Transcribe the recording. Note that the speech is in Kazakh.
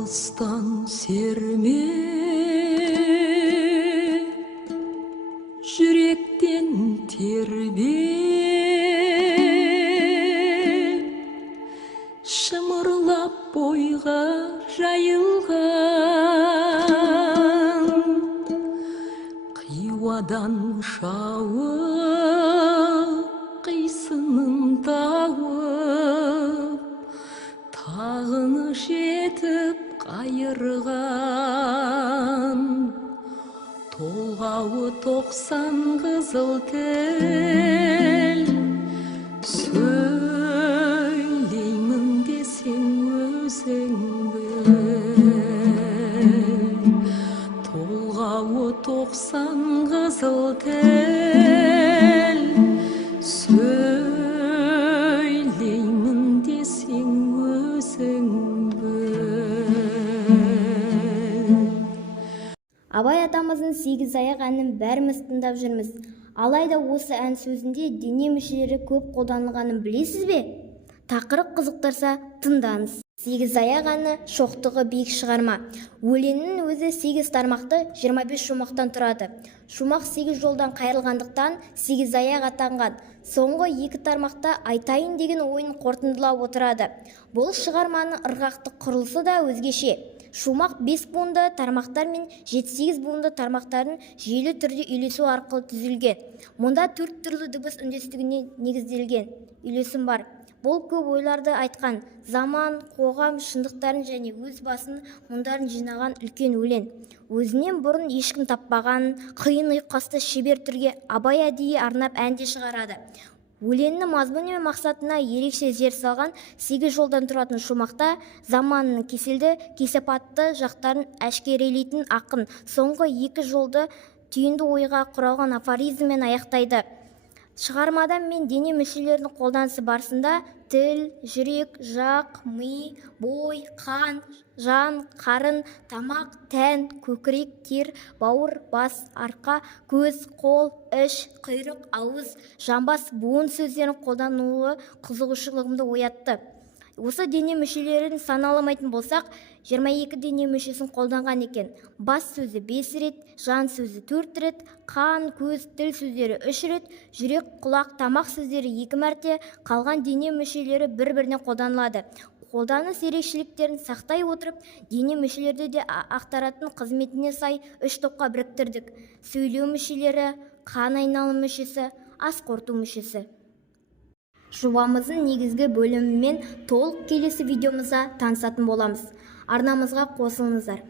алыстан серме, жүректен тербе, шымырлап бойға жайылған, қиуадан шауып, қисынын тауып, тағыны жетіп қайырған, толғауы 90 қызыл тіл, сөйлеймін десең өзің біл. Толғауы 90 қызыл тіл, сөйлеймін десең өзің біл. Абай атамыздың 8 аяқ әнін бәріміз тыңдап жүрміз. Алайда осы ән сөзінде дене мүшелері көп қолданылғанын білесіз бе? Тақырып қызықтырса тыңдаңыз. 8 аяқ әні шоқтығы биік шығарма. Өлеңнің өзі 8 тармақты 25 шумақтан тұрады. Шумақ 8 жолдан қайырылғандықтан 8 аяқ атанған. Соңғы 2 тармақта айтайын деген ойын қорытындылап отырады. Бұл шығарманың ырғақтық құрылысы да өзгеше. Шумақ 5 буынды тармақтар мен 7-8 буынды тармақтардың жүйелі түрде үйлесу арқылы түзілген. Мұнда 4 түрлі дыбыс үндестігіне негізделген үйлесім бар. Бұл көп ойларды айтқан, заман, қоғам шындықтарын және өз басын мұндарын жинаған үлкен өлең. Өзінен бұрын ешкім таппаған, қиын ұйқасты шебер түрге Абай әдейі арнап әнде шығарады. Өлеңнің мазмұны мен мақсатына ерекше зер салған 8 жолдан тұратын шумақта заманның кеселді, кесапатты жақтарын әшкерелейтін ақын соңғы 2 жолды түйінді ойға құралған афоризммен аяқтайды. Шығармада мен дене мүшелерінің қолданысы барысында тіл, жүрек, жақ, ми, бой, қан, жан, қарын, тамақ, тән, көкірек, тер, бауыр, бас, арқа, көз, қол, іш, құйрық, ауыз, жамбас, буын сөздерін қолдануы қызығушылығымды оятты. Осы дене мүшелерін саналамайтын болсақ, 22 дене мүшесін қолданған екен. Бас сөзі 5 рет, жан сөзі 4 рет, қан, көз, тіл сөздері 3 рет, жүрек, құлақ, тамақ сөздері 2 мәрте, қалған дене мүшелері бір-біріне қолданылады. Қолданыс ерекшеліктерін сақтай отырып, дене мүшелерді де ақтаратын қызметіне сай 3 топқа біріктірдік. Сөйлеу мүшелері, қан айналым мүшесі, ас қорыту мүшесі. Жобамыздың негізгі бөлімімен толық келесі видеомызда танысатын боламыз. Арнамызға қосылыңыздар.